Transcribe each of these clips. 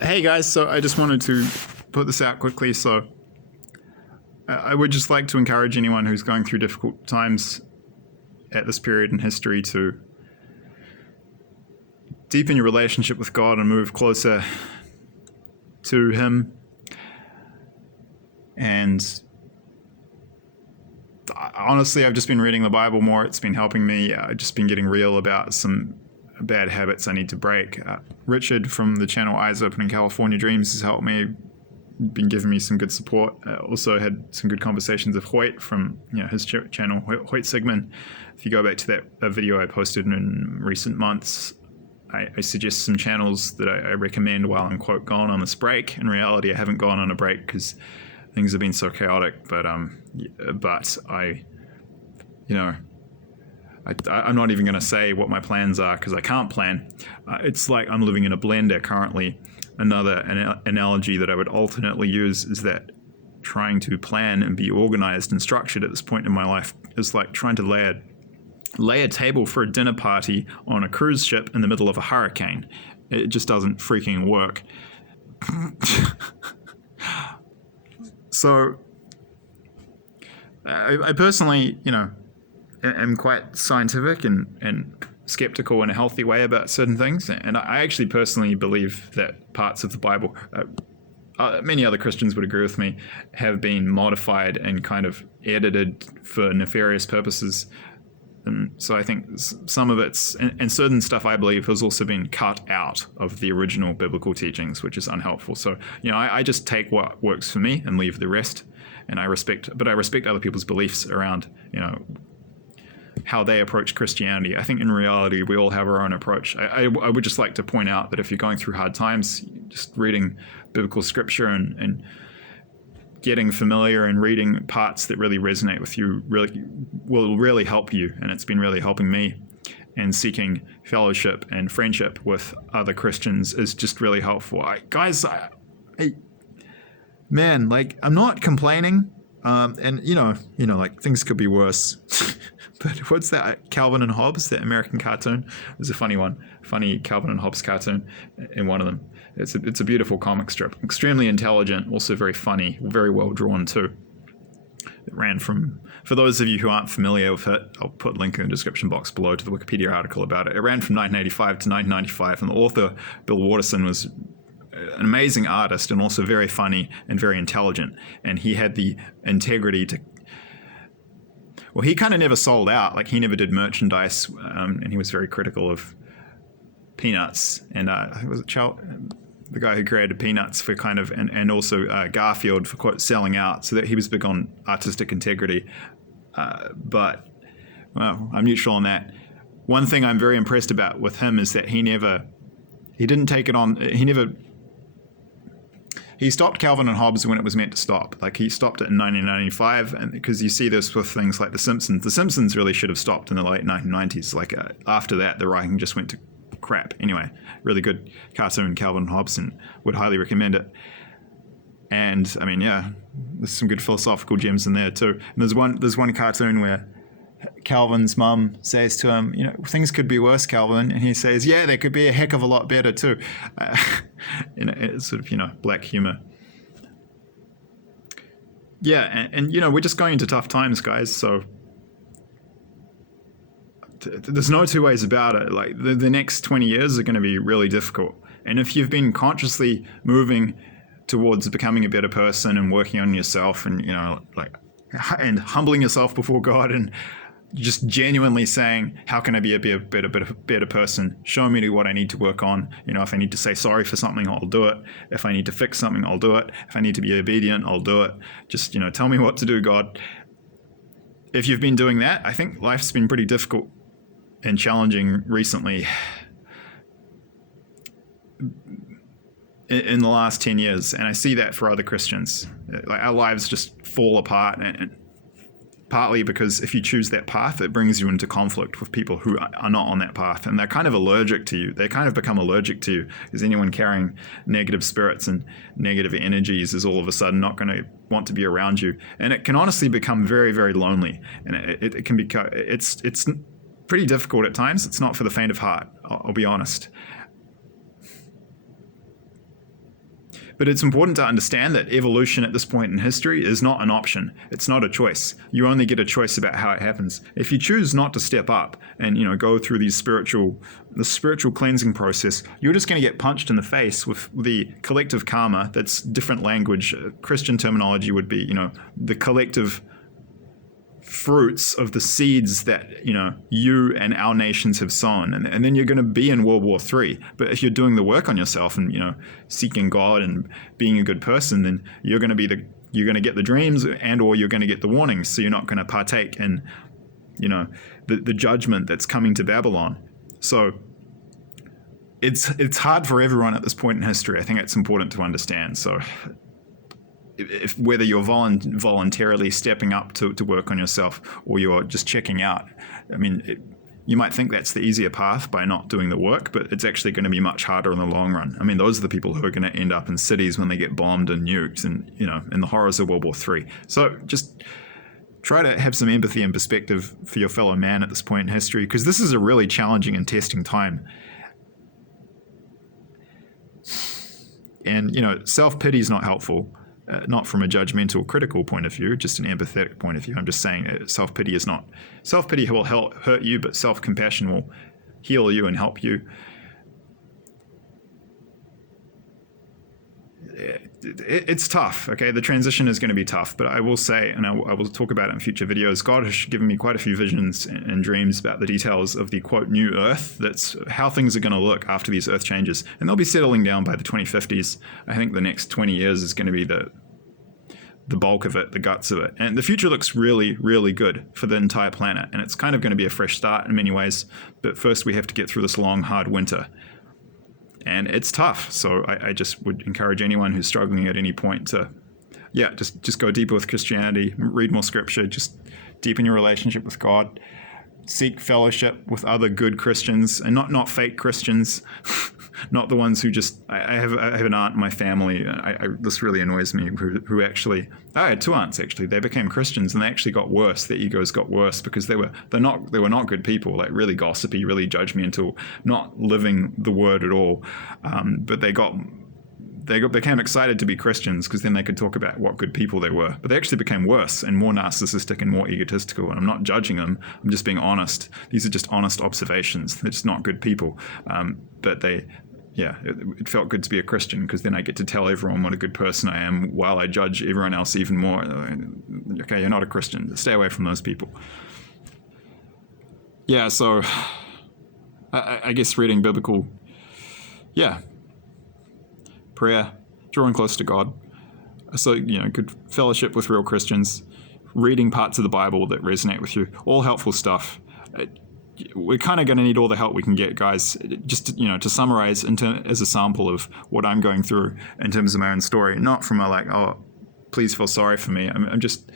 Hey guys, so I just wanted to put this out quickly. So I would just like to encourage anyone who's going through difficult times at this period in history to deepen your relationship with God and move closer to Him. And honestly, I've just been reading the Bible more. It's been helping me. I've just been getting real about some bad habits I need to break. Richard from the channel Eyes Open in California Dreams has helped me, been giving me some good support. Also had some good conversations with Hoyt from his channel, Hoyt Sigmund. If you go back to that video I posted in recent months, I suggest some channels that I recommend while I'm quote gone on this break. In reality, I haven't gone on a break because things have been so chaotic. But I'm not even going to say what my plans are because I can't plan. It's like I'm living in a blender currently. Another analogy that I would alternately use is that trying to plan and be organized and structured at this point in my life is like trying to lay a table for a dinner party on a cruise ship in the middle of a hurricane. It just doesn't freaking work. So I personally, am quite scientific and skeptical in a healthy way about certain things. And I actually personally believe that parts of the Bible, many other Christians would agree with me, have been modified and kind of edited for nefarious purposes. And so I think some of it's, and certain stuff I believe has also been cut out of the original biblical teachings, which is unhelpful. So, I just take what works for me and leave the rest. And I respect other people's beliefs around, how they approach Christianity. I think in reality, we all have our own approach. I would just like to point out that if you're going through hard times, just reading biblical scripture and getting familiar and reading parts that really resonate with you will really help you. And it's been really helping me. And seeking fellowship and friendship with other Christians is just really helpful. I'm not complaining. And things could be worse. But what's that? Calvin and Hobbes, that American cartoon? It was a funny one. Funny Calvin and Hobbes cartoon in one of them. It's a beautiful comic strip. Extremely intelligent, also very funny, very well drawn too. It ran from, for those of you who aren't familiar with it, I'll put a link in the description box below to the Wikipedia article about it. It ran from 1985 to 1995, and the author, Bill Watterson, was an amazing artist and also very funny and very intelligent. And he had the integrity to... Well, he kind of never sold out. Like, he never did merchandise, and he was very critical of Peanuts. And I think it was the guy who created Peanuts for kind of, and also Garfield for quote selling out. So that he was big on artistic integrity. But I'm neutral on that. One thing I'm very impressed about with him is that he didn't take it on. He stopped Calvin and Hobbes when it was meant to stop. Like, he stopped it in 1995, and because you see this with things like The Simpsons. The Simpsons really should have stopped in the late 1990s. Like, after that, the writing just went to crap. Anyway, really good cartoon, Calvin and Hobbes, and would highly recommend it. And I mean, there's some good philosophical gems in there too. And there's one cartoon where Calvin's mum says to him, things could be worse, Calvin. And he says, yeah, they could be a heck of a lot better too. It's sort of, black humor. Yeah, and we're just going into tough times, guys. So there's no two ways about it. Like, the next 20 years are going to be really difficult. And if you've been consciously moving towards becoming a better person and working on yourself and, and humbling yourself before God and just genuinely saying, how can I be a better person? Show me what I need to work on. If I need to say sorry for something, I'll do it. If I need to fix something, I'll do it. If I need to be obedient, I'll do it. Just, tell me what to do, God. If you've been doing that, I think life's been pretty difficult and challenging recently in the last 10 years. And I see that for other Christians. Like, our lives just fall apart, and partly because if you choose that path, it brings you into conflict with people who are not on that path, and they're kind of allergic to you. They kind of become allergic to you, because anyone carrying negative spirits and negative energies is all of a sudden not going to want to be around you. And it can honestly become very, very lonely. And it can become, it's pretty difficult at times. It's not for the faint of heart, I'll be honest. But it's important to understand that evolution at this point in history is not an option. It's not a choice. You only get a choice about how it happens. If you choose not to step up and go through the spiritual cleansing process, you're just going to get punched in the face with the collective karma. That's different language. Christian terminology would be, the collective fruits of the seeds that you and our nations have sown, and then you're going to be in World War III. But if you're doing the work on yourself and seeking God and being a good person, then you're going to get the dreams or you're going to get the warnings. So you're not going to partake in the judgment that's coming to Babylon. So it's hard for everyone at this point in history. I think it's important to understand. So whether you're voluntarily stepping up to work on yourself or you're just checking out, you might think that's the easier path by not doing the work, but it's actually going to be much harder in the long run. Those are the people who are going to end up in cities when they get bombed and nuked and, in the horrors of World War III. So just try to have some empathy and perspective for your fellow man at this point in history, because this is a really challenging and testing time. And, self-pity is not helpful. Not from a judgmental, critical point of view, just an empathetic point of view. I'm just saying self-pity is not... Self-pity will hurt you, but self-compassion will heal you and help you. It's tough, okay? The transition is going to be tough, but I will say, and I will talk about it in future videos, God has given me quite a few visions and dreams about the details of the, quote, new Earth. That's how things are going to look after these Earth changes. And they'll be settling down by the 2050s. I think the next 20 years is going to be the bulk of it, the guts of it. And the future looks really, really good for the entire planet. And it's kind of going to be a fresh start in many ways. But first we have to get through this long, hard winter. And it's tough. So I just would encourage anyone who's struggling at any point to, just go deeper with Christianity, read more scripture, just deepen your relationship with God, seek fellowship with other good Christians, and not fake Christians, not the ones who just... I have an aunt in my family. This really annoys me. Who actually... I had two aunts actually. They became Christians and they actually got worse. Their egos got worse because they were not good people. Like really gossipy, really judgmental, not living the word at all. But they became excited to be Christians because then they could talk about what good people they were. But they actually became worse and more narcissistic and more egotistical. And I'm not judging them. I'm just being honest. These are just honest observations. They're just not good people. But it felt good to be a Christian because then I get to tell everyone what a good person I am while I judge everyone else even more. Okay, you're not a Christian. Stay away from those people. Yeah, so I guess reading biblical, prayer, drawing close to God. So, good fellowship with real Christians, reading parts of the Bible that resonate with you, all helpful stuff. We're kind of going to need all the help we can get, guys. Just to summarize as a sample of what I'm going through in terms of my own story, not from a please feel sorry for me. I'm just,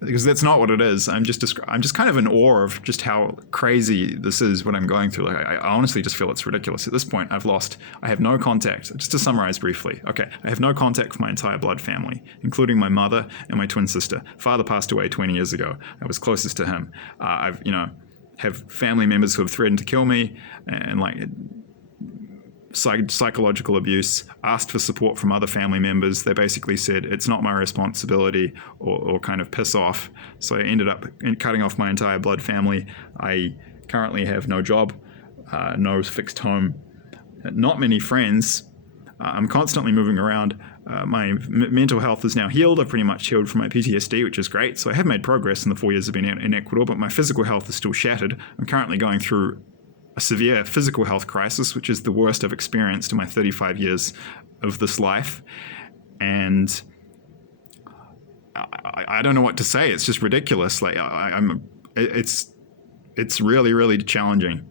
because that's not what it is. I'm just kind of in awe of just how crazy this is, what I'm going through. Like I honestly just feel it's ridiculous. At this point, I have no contact. Just to summarize briefly. Okay, I have no contact with my entire blood family, including my mother and my twin sister. Father passed away 20 years ago. I was closest to him. Have family members who have threatened to kill me and psychological abuse, asked for support from other family members. They basically said, it's not my responsibility or kind of piss off. So I ended up cutting off my entire blood family. I currently have no job, no fixed home, not many friends. I'm constantly moving around. My mental health is now healed. I've pretty much healed from my PTSD, which is great. So I have made progress in the 4 years I've been in Ecuador, but my physical health is still shattered. I'm currently going through a severe physical health crisis, which is the worst I've experienced in my 35 years of this life. And I don't know what to say. It's just ridiculous. Like it's really, really challenging.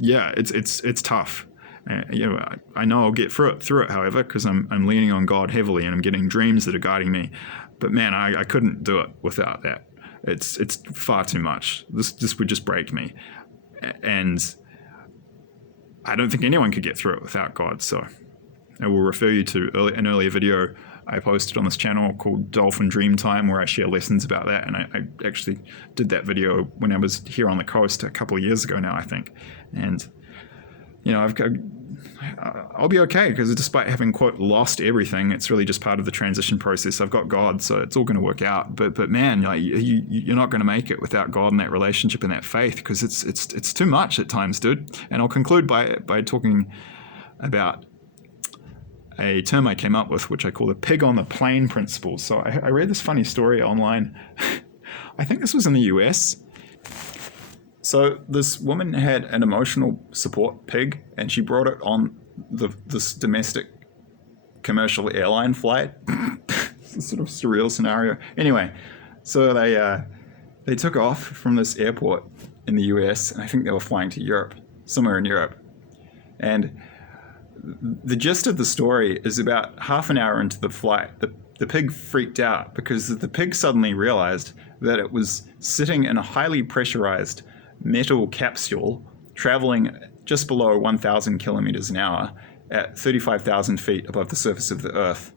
It's tough. I know I'll get through it, however, because I'm leaning on God heavily and I'm getting dreams that are guiding me. But man, I couldn't do it without that. It's far too much. This would just break me. And I don't think anyone could get through it without God. So I will refer you to an earlier video I posted on this channel called Dolphin Dream Time, where I share lessons about that. And I actually did that video when I was here on the coast a couple of years ago now, I think. And I've I'll be okay, because despite having, quote, lost everything, it's really just part of the transition process. I've got God, so it's all going to work out. But man, like, you're not going to make it without God and that relationship and that faith, because it's too much at times, dude. And I'll conclude by talking about a term I came up with, which I call the pig on the plane principle. So I read this funny story online. I think this was in the US. So this woman had an emotional support pig, and she brought it on this domestic commercial airline flight. It's a sort of surreal scenario. Anyway, so they took off from this airport in the US, and I think they were flying to Europe, somewhere in Europe. And the gist of the story is about half an hour into the flight, the pig freaked out because the pig suddenly realized that it was sitting in a highly pressurized metal capsule traveling just below 1,000 kilometers an hour at 35,000 feet above the surface of the Earth.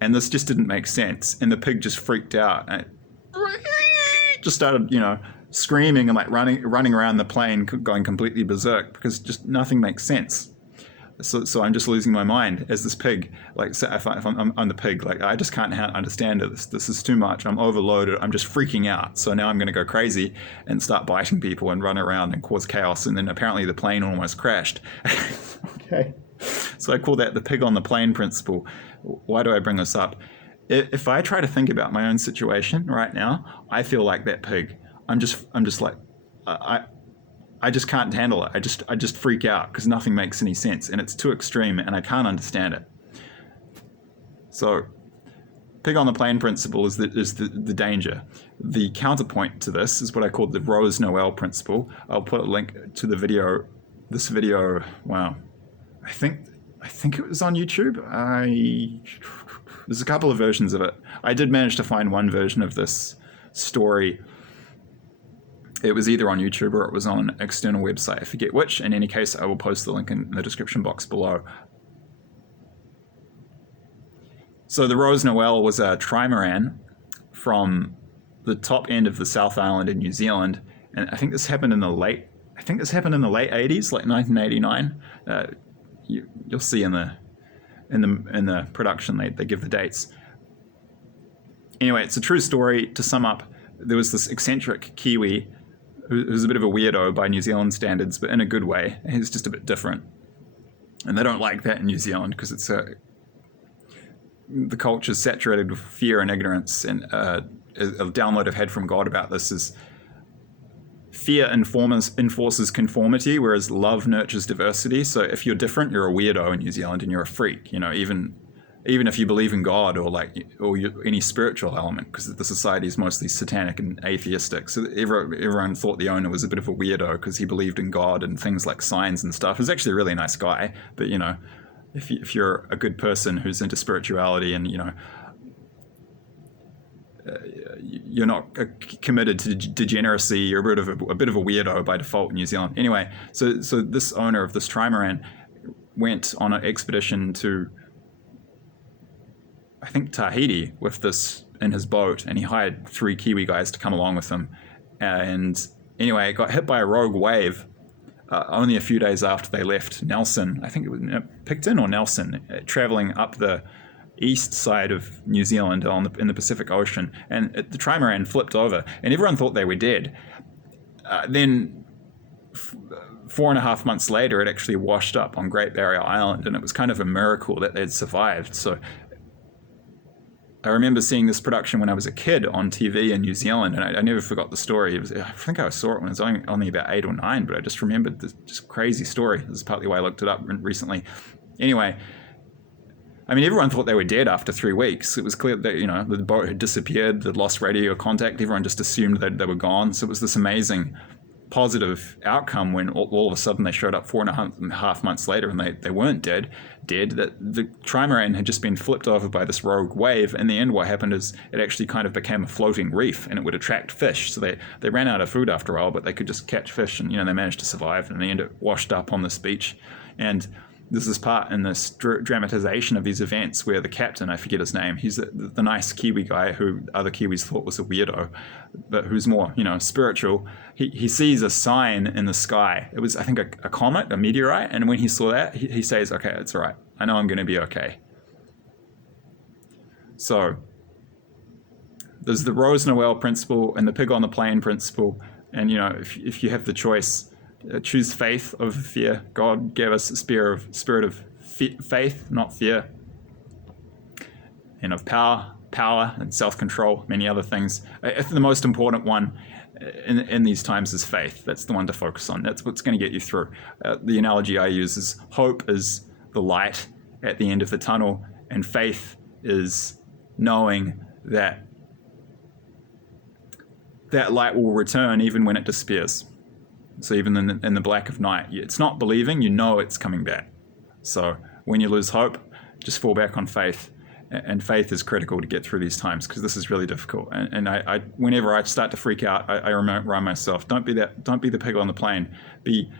And this just didn't make sense. And the pig just freaked out and it just started, screaming and like running around the plane, going completely berserk, because just nothing makes sense. So I'm just losing my mind as this pig. Like, so if I'm the pig, like, I just can't understand it. This is too much. I'm overloaded. I'm just freaking out. So now I'm going to go crazy and start biting people and run around and cause chaos. And then apparently the plane almost crashed. Okay. So I call that the pig on the plane principle. Why do I bring this up? If I try to think about my own situation right now, I feel like that pig. I'm just like, I just can't handle it. I just freak out because nothing makes any sense, and it's too extreme, and I can't understand it. So, pig on the plane principle is the danger. The counterpoint to this is what I call the Rose Noel principle. I'll put a link to the video. This video, wow, I think it was on YouTube. There's a couple of versions of it. I did manage to find one version of this story. It was either on YouTube or it was on an external website. I forget which. In any case, I will post the link in the description box below. So the Rose Noelle was a trimaran from the top end of the South Island in New Zealand, and I think this happened in the late 80s, like 1989. You'll see in the production they give the dates. Anyway, it's a true story. To sum up, there was this eccentric Kiwi who's a bit of a weirdo by New Zealand standards, but in a good way. He's just a bit different. And they don't like that in New Zealand because the culture's saturated with fear and ignorance. And a download I've had from God about this is fear enforces conformity, whereas love nurtures diversity. So if you're different, you're a weirdo in New Zealand and you're a freak, even if you believe in God or any spiritual element, because the society is mostly satanic and atheistic. So everyone thought the owner was a bit of a weirdo because he believed in God and things like signs and stuff. He's actually a really nice guy, but if you're a good person who's into spirituality and you're not committed to degeneracy, you're a bit of a weirdo by default in New Zealand. Anyway, so this owner of this trimaran went on an expedition to, I think, Tahiti with this in his boat, and he hired 3 Kiwi guys to come along with him. And anyway, it got hit by a rogue wave only a few days after they left Nelson. I think it was Picton or Nelson, traveling up the east side of New Zealand in the Pacific Ocean. And the trimaran flipped over, and everyone thought they were dead. Then 4.5 months later, it actually washed up on Great Barrier Island, and it was kind of a miracle that they'd survived. So I remember seeing this production when I was a kid on TV in New Zealand, and I never forgot the story. I think I saw it when I was only about 8 or 9, but I just remembered this just crazy story. This is partly why I looked it up recently. Anyway, I mean, everyone thought they were dead after 3 weeks. It was clear that, the boat had disappeared, they'd lost radio contact. Everyone just assumed that they were gone. So it was this amazing positive outcome when all of a sudden they showed up 4.5 months later and they weren't dead, that the trimaran had just been flipped over by this rogue wave. In the end, what happened is it actually kind of became a floating reef, and it would attract fish. So they ran out of food after all, but they could just catch fish, and they managed to survive. And in the end, it washed up on this beach. And there's this part in this dramatization of these events where the captain, I forget his name, he's the nice Kiwi guy who other Kiwis thought was a weirdo, but who's more, spiritual. He sees a sign in the sky. It was, I think, a comet, a meteorite. And when he saw that, he says, okay, it's all right. I know I'm going to be okay. So there's the Rose Noel principle and the pig on the plane principle. And, if you have the choice, choose faith over fear. God gave us a spirit of faith, not fear, and of power and self-control, many other things. The most important one in these times is faith. That's the one to focus on. That's what's going to get you through. The analogy I use is hope is the light at the end of the tunnel, and faith is knowing that light will return even when it disappears. So even in the black of night, it's not believing, it's coming back. So when you lose hope, just fall back on faith. And faith is critical to get through these times, because this is really difficult. And I whenever I start to freak out, I remind myself, don't be the pig on the plane. Be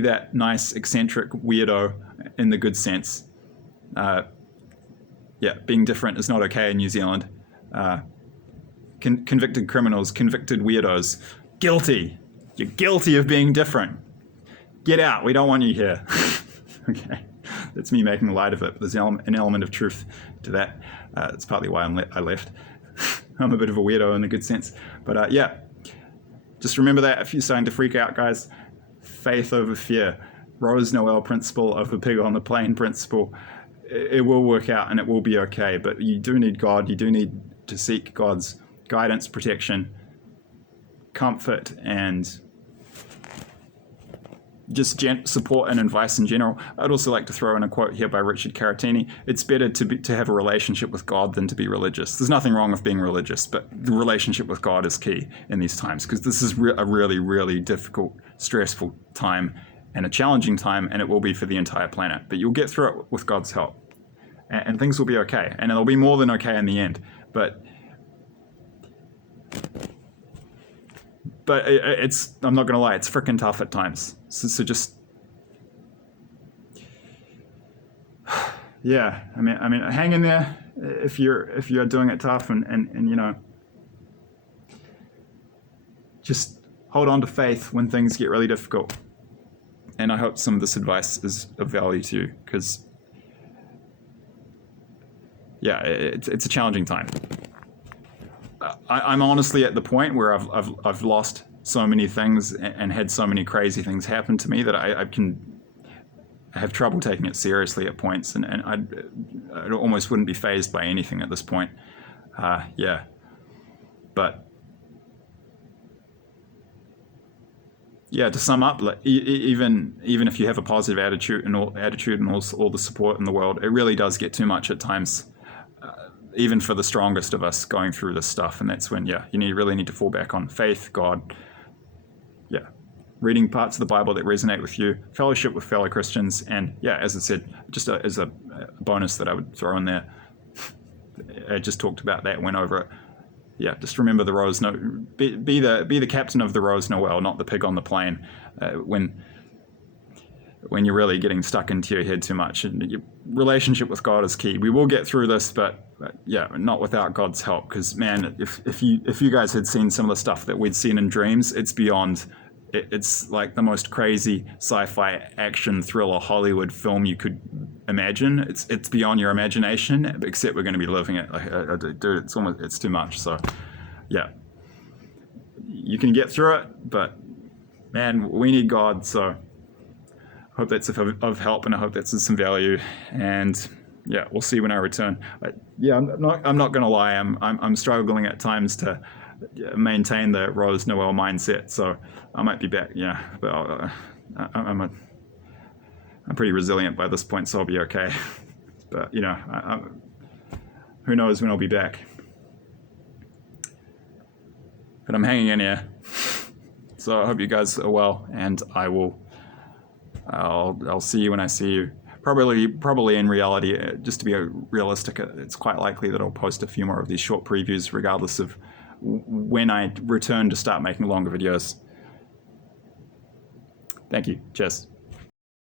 that nice, eccentric weirdo in the good sense. Being different is not okay in New Zealand. Convicted criminals, convicted weirdos, guilty. You're guilty of being different. Get out. We don't want you here. Okay. That's me making light of it. There's an element of truth to that. It's partly why I left. I'm a bit of a weirdo in the good sense. But just remember that if you're starting to freak out, guys. Faith over fear. Rose Noel principle of the pig on the plane principle. It will work out and it will be okay. But you do need God. You do need to seek God's guidance, protection, comfort, and just support and advice in general. I'd also like to throw in a quote here by Richard Caratini. It's better to have a relationship with God than to be religious. There's nothing wrong with being religious, but the relationship with God is key in these times, because this is a really, really difficult, stressful time and a challenging time, and it will be for the entire planet. But you'll get through it with God's help, and things will be okay. And it'll be more than okay in the end. But I'm not going to lie, it's freaking tough at times. So just, I mean, hang in there if you're doing it tough, and just hold on to faith when things get really difficult. And I hope some of this advice is of value to you, because it's a challenging time. I'm honestly at the point where I've lost so many things and had so many crazy things happen to me that I have trouble taking it seriously at points, and I almost wouldn't be fazed by anything at this point. But to sum up, like, even if you have a positive attitude and all the support in the world, it really does get too much at times. Even for the strongest of us going through this stuff. And that's when, you really need to fall back on faith, God, reading parts of the Bible that resonate with you, fellowship with fellow Christians, and as I said, just as a bonus that I would throw in there, I just talked about that, went over it. Just remember the Rose Noel, be the captain of the Rose Noel, not the pig on the plane, when you're really getting stuck into your head too much. And your relationship with God is key. We will get through this, but not without God's help. Because man, if you guys had seen some of the stuff that we'd seen in dreams, it's beyond. It's like the most crazy sci-fi action thriller Hollywood film you could imagine. It's beyond your imagination. Except we're going to be living it. Dude, it's too much. So you can get through it, but man, we need God. So I hope that's of help, and I hope that's of some value. And we'll see when I return. I'm not going to lie. I'm struggling at times to maintain the Rose Noel mindset. So I might be back. But I'm pretty resilient by this point, so I'll be okay. But who knows when I'll be back? But I'm hanging in here. So I hope you guys are well, and I'll see you when I see you. Probably in reality, just to be realistic, it's quite likely that I'll post a few more of these short previews, regardless of when I return to start making longer videos. Thank you. Cheers.